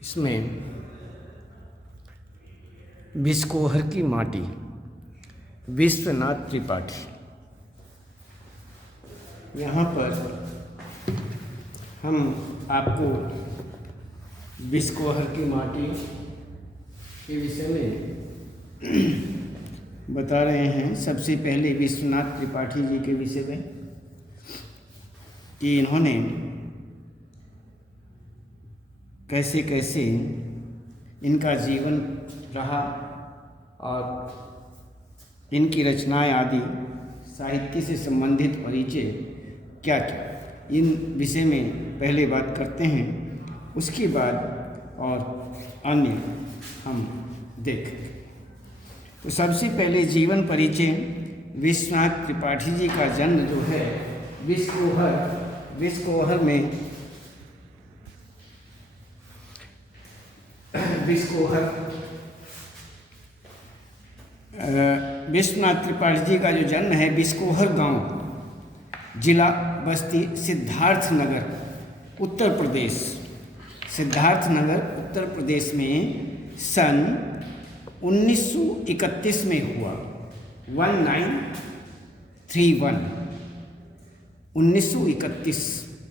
इसमें बिस्कोहर की माटी, विश्वनाथ त्रिपाठी। यहाँ पर हम आपको बिस्कोहर की माटी के विषय में बता रहे हैं। सबसे पहले विश्वनाथ त्रिपाठी जी के विषय में कि इन्होंने कैसे कैसे इनका जीवन रहा और इनकी रचनाएं आदि, साहित्य से संबंधित परिचय क्या क्या, इन विषय में पहले बात करते हैं। उसके बाद और अन्य हम देखेंगे। तो सबसे पहले जीवन परिचय। विश्वनाथ त्रिपाठी जी का जन्म जो है बिस्कोहर में विश्वनाथ त्रिपाठी जी का जो जन्म है बिस्कोहर गांव, जिला बस्ती, सिद्धार्थनगर, उत्तर प्रदेश। सिद्धार्थनगर उत्तर प्रदेश में सन 1931 में हुआ। 1931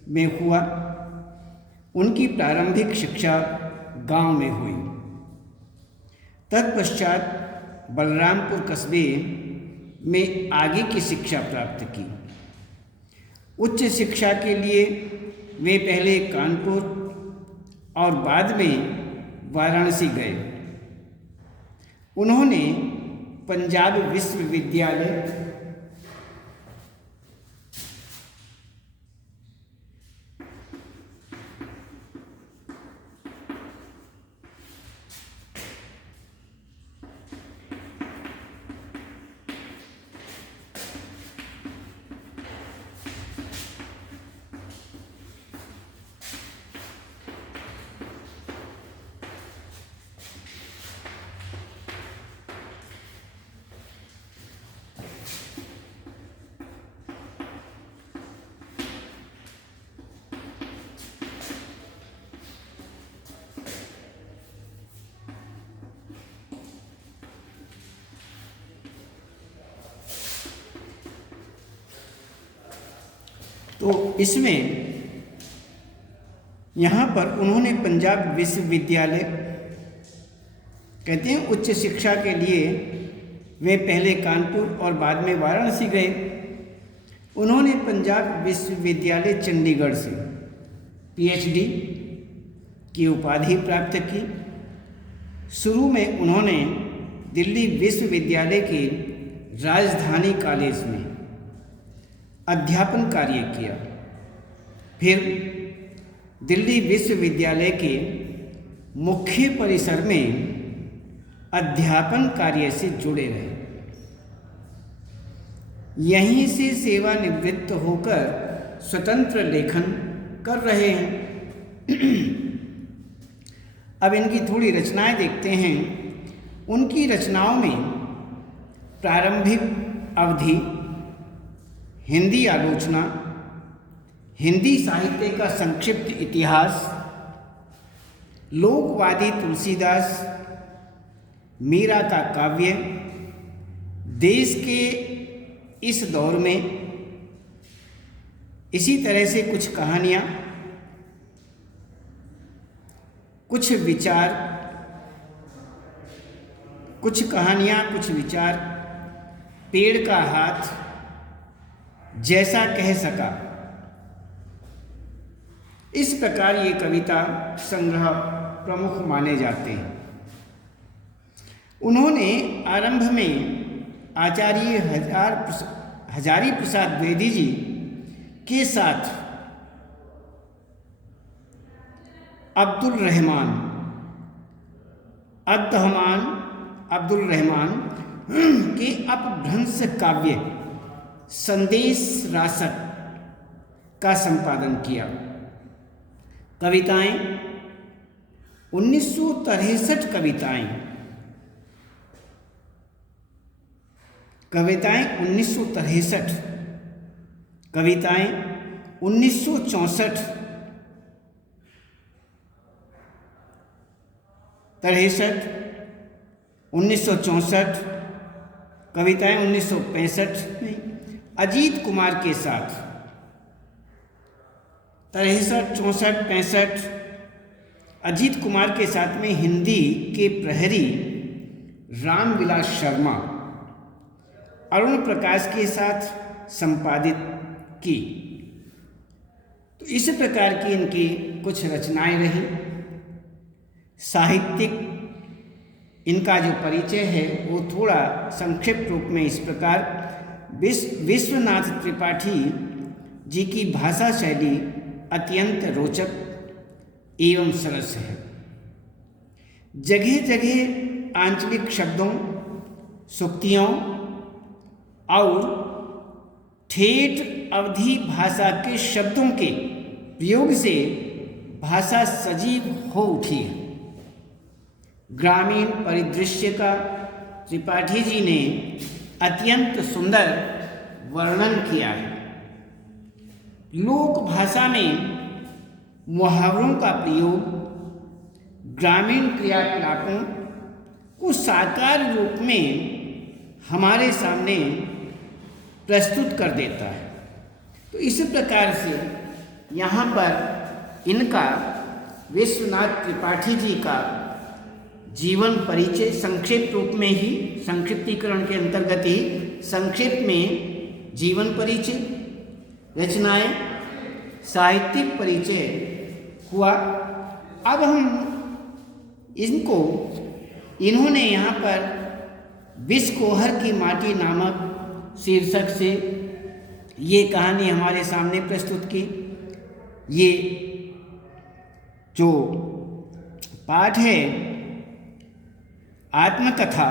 में हुआ। उनकी प्रारंभिक शिक्षा गांव में हुई। तत्पश्चात बलरामपुर कस्बे में आगे की शिक्षा प्राप्त की। उच्च शिक्षा के लिए वे पहले कानपुर और बाद में वाराणसी गए। उन्होंने पंजाब विश्वविद्यालय तो इसमें यहाँ पर उन्होंने पंजाब विश्वविद्यालय, कहते हैं उच्च शिक्षा के लिए वे पहले कानपुर और बाद में वाराणसी गए। उन्होंने पंजाब विश्वविद्यालय चंडीगढ़ से पीएचडी की उपाधि प्राप्त की। शुरू में उन्होंने दिल्ली विश्वविद्यालय के राजधानी कॉलेज में अध्यापन कार्य किया। फिर दिल्ली विश्वविद्यालय के मुख्य परिसर में अध्यापन कार्य से जुड़े रहे। यहीं से सेवानिवृत्त होकर स्वतंत्र लेखन कर रहे हैं। अब इनकी थोड़ी रचनाएं देखते हैं। उनकी रचनाओं में प्रारंभिक अवधि, हिंदी आलोचना, हिंदी साहित्य का संक्षिप्त इतिहास, लोकवादी तुलसीदास, मीरा का काव्य, देश के इस दौर में, इसी तरह से कुछ कहानियाँ, कुछ विचार, कुछ कहानियाँ, कुछ विचार, पेड़ का हाथ, जैसा कह सका, इस प्रकार ये कविता संग्रह प्रमुख माने जाते हैं। उन्होंने आरंभ में आचार्य हजारी प्रसाद द्विवेदी जी के साथ अब्दुल रहमान के अपभ्रंश काव्य संदेश रासक का संपादन किया। कविताएं 1963 कविताएं 1963, कविताएं 1964, 63, 1964, कविताएं 1965 में अजीत कुमार के साथ 63, 64, 65 अजीत कुमार के साथ में हिंदी के प्रहरी रामविलास शर्मा, अरुण प्रकाश के साथ संपादित की। तो इस प्रकार की इनकी कुछ रचनाएं रही। साहित्यिक इनका जो परिचय है वो थोड़ा संक्षिप्त रूप में इस प्रकार, विश्वनाथ त्रिपाठी जी की भाषा शैली अत्यंत रोचक एवं सरस है। जगह जगह आंचलिक शब्दों, सुक्तियों और ठेठ अवधी भाषा के शब्दों के प्रयोग से भाषा सजीव हो उठी है। ग्रामीण परिदृश्य का त्रिपाठी जी ने अत्यंत सुंदर वर्णन किया है। लोक भाषा में मुहावरों का प्रयोग ग्रामीण क्रियाकलापों को साकार रूप में हमारे सामने प्रस्तुत कर देता है। तो इस प्रकार से यहाँ पर इनका विश्वनाथ त्रिपाठी जी का जीवन परिचय संक्षिप्त रूप में ही, संक्षिप्तीकरण के अंतर्गत ही संक्षिप्त में जीवन परिचय, रचनाएं, साहित्यिक परिचय हुआ। अब हम इनको, इन्होंने यहाँ पर विष कोहर की माटी नामक शीर्षक से ये कहानी हमारे सामने प्रस्तुत की। ये जो पाठ है आत्मकथा,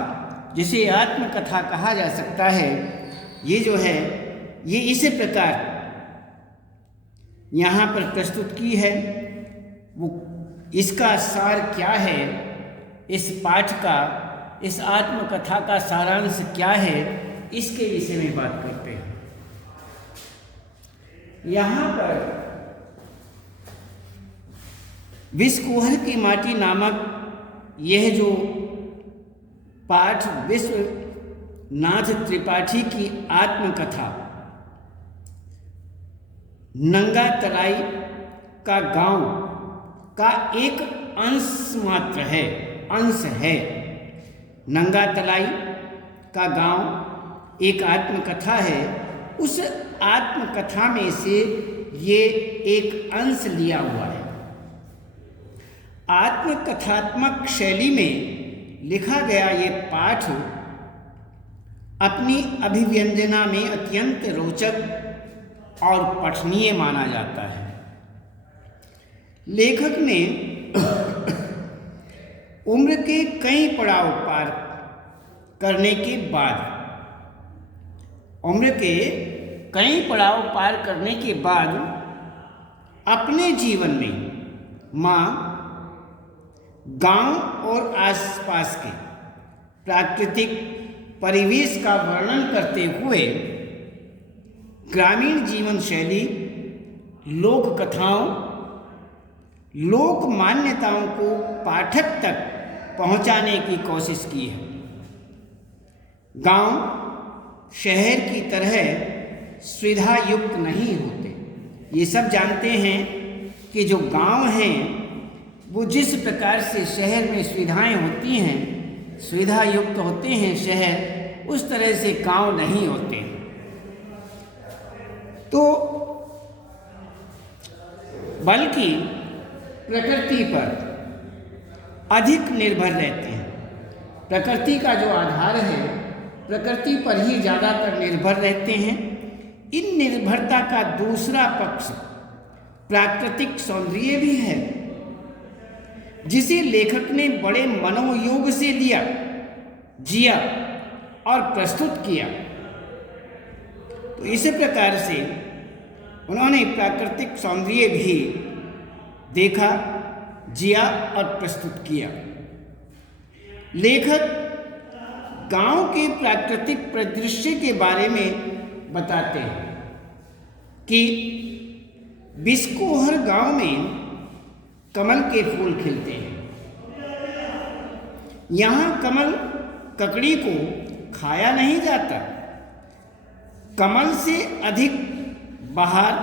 जिसे आत्मकथा कहा जा सकता है, ये जो है ये इसी प्रकार यहाँ पर प्रस्तुत की है। वो इसका सार क्या है, इस पाठ का, इस आत्मकथा का सारांश क्या है, इसके विषय में बात करते हैं। यहाँ पर विष कोहर की माटी नामक यह जो पाठ विश्वनाथ त्रिपाठी की आत्मकथा नंगा तलाई का गांव का एक अंश मात्र है, अंश है। नंगा तलाई का गांव एक आत्मकथा है। उस आत्मकथा में से ये एक अंश लिया हुआ है। आत्मकथात्मक शैली में लिखा गया ये पाठ अपनी अभिव्यंजना में अत्यंत रोचक और पठनीय माना जाता है। लेखक ने उम्र के कई पड़ाव पार करने के बाद, उम्र के कई पड़ाव पार करने के बाद अपने जीवन में माँ, गांव और आसपास के प्राकृतिक परिवेश का वर्णन करते हुए ग्रामीण जीवन शैली, लोक कथाओं, लोक मान्यताओं को पाठक तक पहुंचाने की कोशिश की है। गांव शहर की तरह सुविधा युक्त नहीं होते। ये सब जानते हैं कि जो गांव हैं वो जिस प्रकार से शहर में सुविधाएं होती हैं, सुविधा युक्त होते हैं शहर, उस तरह से गांव नहीं होते। तो बल्कि प्रकृति पर अधिक निर्भर रहते हैं। प्रकृति का जो आधार है, प्रकृति पर ही ज़्यादातर निर्भर रहते हैं। इन निर्भरता का दूसरा पक्ष प्राकृतिक सौंदर्य भी है, जिसे लेखक ने बड़े मनोयोग से लिया, जिया और प्रस्तुत किया। तो इस प्रकार से उन्होंने प्राकृतिक सौंदर्य भी देखा, जिया और प्रस्तुत किया। लेखक गांव के प्राकृतिक परिदृश्य के बारे में बताते हैं कि बिस्कोहर गांव में कमल के फूल खिलते हैं। यहाँ कमल ककड़ी को खाया नहीं जाता, कमल से अधिक बहार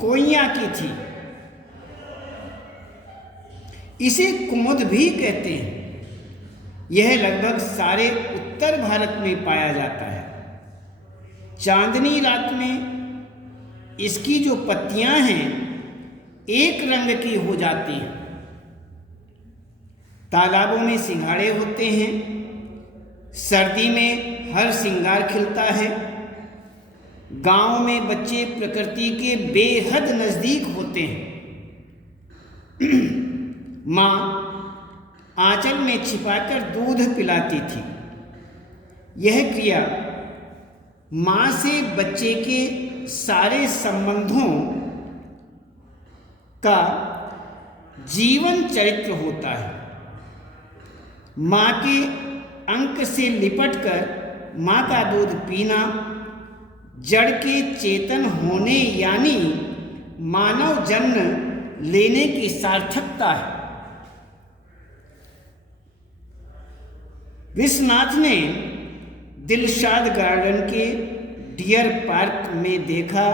कोइयाँ की थी। इसे कुमुद भी कहते हैं। यह लगभग सारे उत्तर भारत में पाया जाता है। चांदनी रात में इसकी जो पत्तियां हैं एक रंग की हो जाती हैं। तालाबों में सिंघाड़े होते हैं। सर्दी में हर सिंगार खिलता है। गांव में बच्चे प्रकृति के बेहद नज़दीक होते हैं। माँ आंचल में छिपाकर दूध पिलाती थी। यह क्रिया माँ से बच्चे के सारे संबंधों का जीवन चरित्र होता है। माँ के अंक से लिपटकर माँ का दूध पीना जड़ के चेतन होने यानी मानव जन्म लेने की सार्थकता है। विश्वनाथ ने दिलशाद गार्डन के डियर पार्क में देखा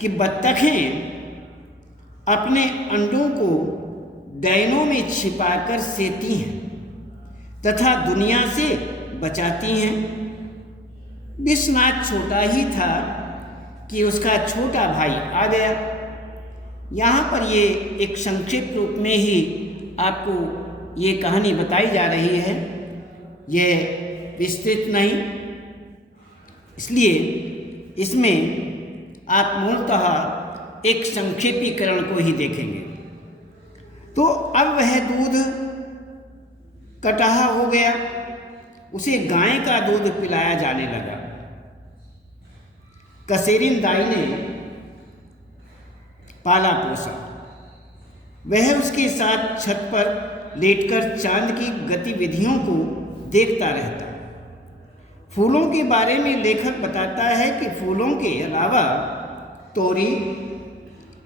कि बत्तखें अपने अंडों को डैनों में छिपाकर सेती हैं तथा दुनिया से बचाती हैं। विश्वनाथ छोटा ही था कि उसका छोटा भाई आ गया। यहाँ पर ये एक संक्षिप्त रूप में ही आपको ये कहानी बताई जा रही है, ये विस्तृत नहीं, इसलिए इसमें आप मूलतः एक संक्षेपीकरण को ही देखेंगे। तो अब वह दूध कटहा हो गया, उसे गाय का दूध पिलाया जाने लगा। कसेरिन दाई ने पाला पोसा। वह उसके साथ छत पर लेटकर चांद की गतिविधियों को देखता रहता। फूलों के बारे में लेखक बताता है कि फूलों के अलावा तोरी,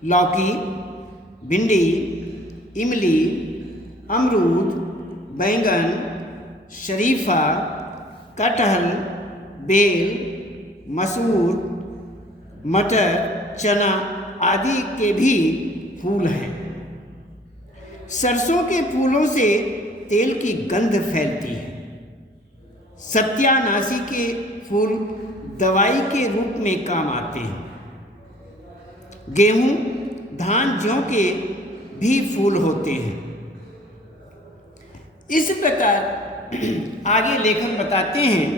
लौकी, भिंडी, इमली, अमरूद, बैंगन, शरीफा, कटहल, बेल, मसूर, मटर, चना आदि के भी फूल हैं। सरसों के फूलों से तेल की गंध फैलती है। सत्यानाशी के फूल दवाई के रूप में काम आते हैं। गेहूं, धान, जौ के भी फूल होते हैं। इस प्रकार आगे लेखक बताते हैं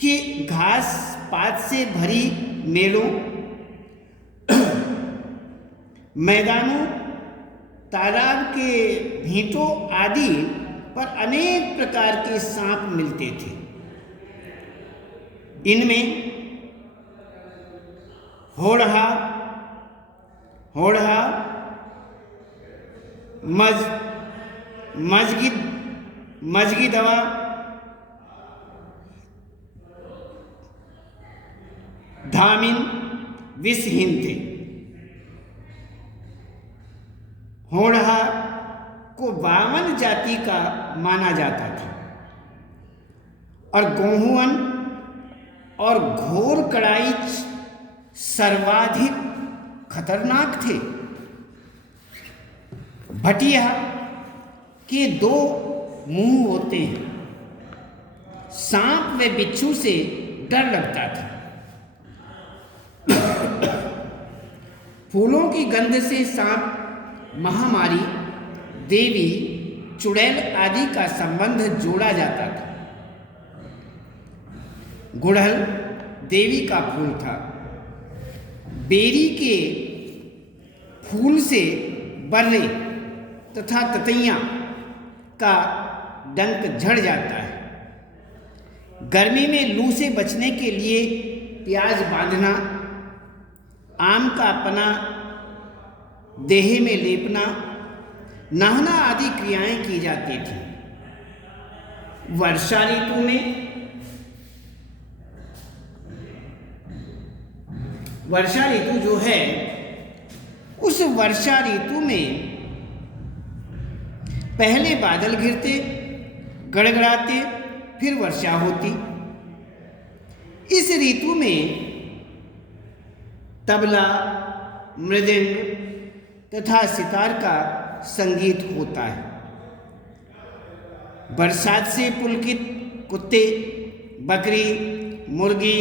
कि घास पात से भरी मेलों, मैदानों, तालाब के भींटों आदि पर अनेक प्रकार के सांप मिलते थे। इनमें होड़हा, मजगी दवा, धामिन विषहीन थे। होड़हा को वामन जाति का माना जाता था और गोहुअन और घोर कड़ाई सर्वाधिक खतरनाक थे। भटिया के दो मुंह होते हैं। सांप व बिच्छू से डर लगता था। फूलों की गंध से सांप, महामारी, देवी, चुड़ैल आदि का संबंध जोड़ा जाता था। गुड़हल देवी का फूल था। बेरी के फूल से बर्रे तथा ततैया का डंक झड़ जाता है। गर्मी में लू से बचने के लिए प्याज बांधना, आम का पना देह में लेपना, नहाना आदि क्रियाएं की जाती थी। वर्षा ऋतु में वर्षा ऋतु जो है, उस वर्षा ऋतु में पहले बादल घिरते, गड़गड़ाते, फिर वर्षा होती। इस ऋतु में तबला, मृदंग तथा सितार का संगीत होता है। बरसात से पुलकित कुत्ते, बकरी, मुर्गी,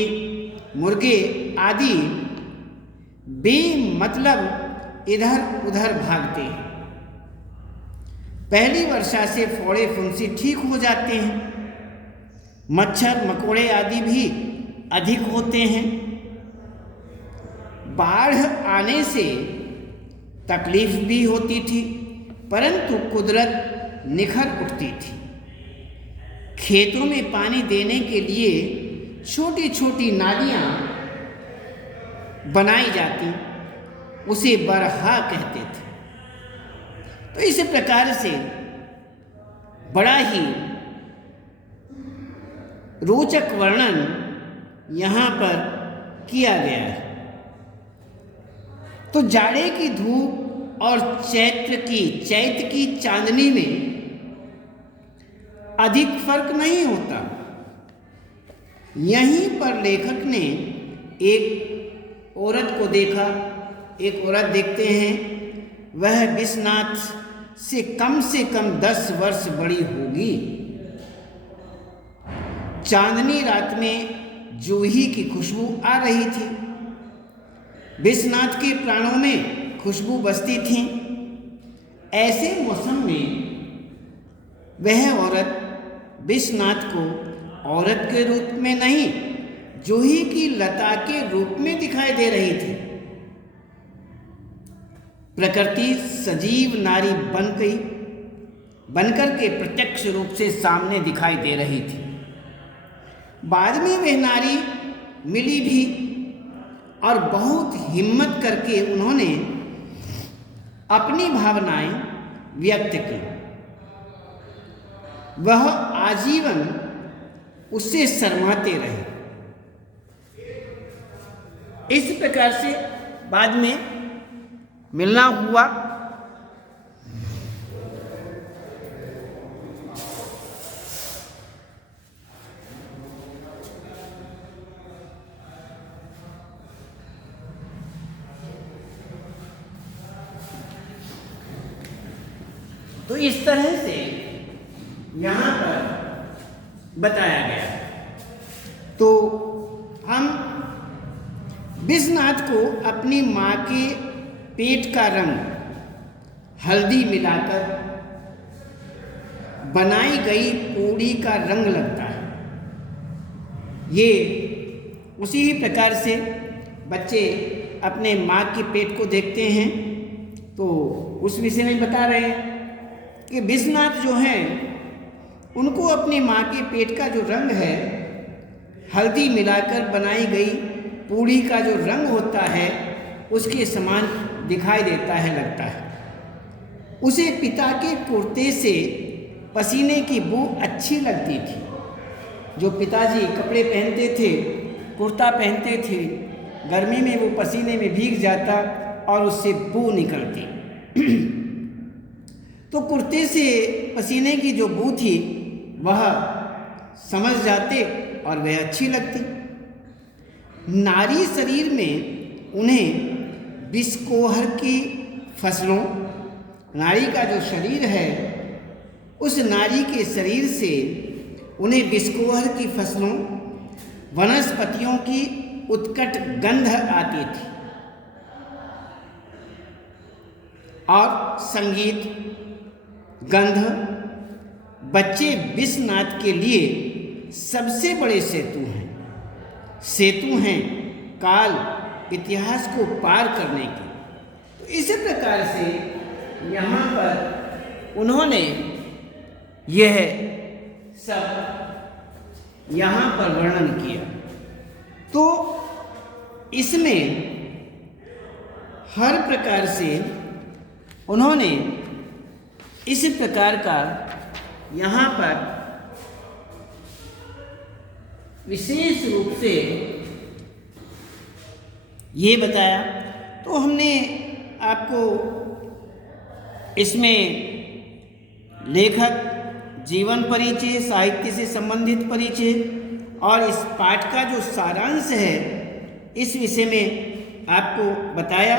मुर्गे आदि बेमतलब इधर उधर भागते हैं। पहली वर्षा से फोड़े फुंसी ठीक हो जाते हैं। मच्छर मकोड़े आदि भी अधिक होते हैं। बाढ़ आने से तकलीफ भी होती थी, परंतु कुदरत निखर उठती थी। खेतों में पानी देने के लिए छोटी छोटी नालियां बनाई जाती, उसे बरहा कहते थे। तो इस प्रकार से बड़ा ही रोचक वर्णन यहाँ पर किया गया है। तो जाड़े की धूप और चैत की चांदनी में अधिक फर्क नहीं होता। यहीं पर लेखक ने एक औरत को देखा। एक औरत देखते हैं, वह विश्वनाथ से कम 10 वर्ष बड़ी होगी। चांदनी रात में जूही की खुशबू आ रही थी। विश्वनाथ के प्राणों में खुशबू बसती थी। ऐसे मौसम में वह औरत विश्वनाथ को औरत के रूप में नहीं, जूही की लता के रूप में दिखाई दे रही थी। प्रकृति सजीव नारी बनकर के प्रत्यक्ष रूप से सामने दिखाई दे रही थी। बाद में वह नारी मिली भी और बहुत हिम्मत करके उन्होंने अपनी भावनाएं व्यक्त की। वह आजीवन उससे शर्माते रहे। इस प्रकार से बाद में मिलना हुआ। तो इस तरह से यहाँ पर बताया गया। तो हम विश्वनाथ को अपनी माँ के पेट का रंग हल्दी मिलाकर बनाई गई पूड़ी का रंग लगता है। ये उसी ही प्रकार से बच्चे अपने माँ के पेट को देखते हैं, तो उस विषय में बता रहे हैं कि विश्वनाथ जो हैं उनको अपनी माँ के पेट का जो रंग है, हल्दी मिलाकर बनाई गई पूड़ी का जो रंग होता है, उसके समान दिखाई देता है, लगता है। उसे पिता के कुर्ते से पसीने की बू अच्छी लगती थी। जो पिताजी कपड़े पहनते थे, कुर्ता पहनते थे, गर्मी में वो पसीने में भीग जाता और उससे बू निकलती। तो कुर्ते से पसीने की जो बू थी वह समझ जाते और वह अच्छी लगती। नारी शरीर में उन्हें बिस्कोहर की फसलों, नारी का जो शरीर है उस नारी के शरीर से उन्हें बिस्कोहर की फसलों, वनस्पतियों की उत्कट गंध आती थी। और संगीत, गंध बच्चे विश्वनाथ के लिए सबसे बड़े सेतु हैं काल इतिहास को पार करने के। तो इसी प्रकार से यहाँ पर उन्होंने यह सब यहाँ पर वर्णन किया। तो इसमें हर प्रकार से उन्होंने इस प्रकार का यहाँ पर विशेष रूप से ये बताया। तो हमने आपको इसमें लेखक, जीवन परिचय, साहित्य से संबंधित परिचय और इस पाठ का जो सारांश है इस विषय में आपको बताया।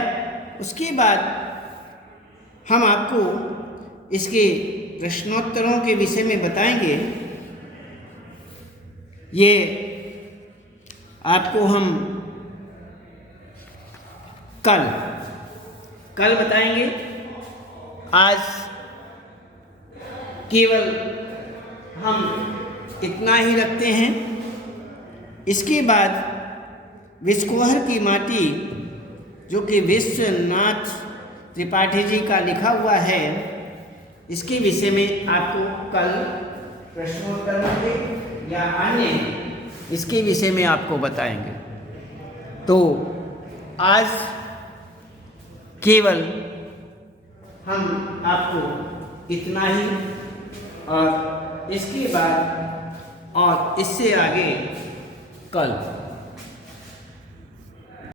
उसके बाद हम आपको इसके प्रश्नोत्तरों के विषय में बताएंगे। ये आपको हम कल बताएंगे। आज केवल हम इतना ही रखते हैं। इसके बाद विश्वकुहर की माटी, जो कि विश्वनाथ त्रिपाठी जी का लिखा हुआ है, इसके विषय में आपको कल प्रश्नोत्तर होंगे या अन्य इसके विषय में आपको बताएंगे। तो आज केवल हम आपको इतना ही, और इसके बाद और इससे आगे कल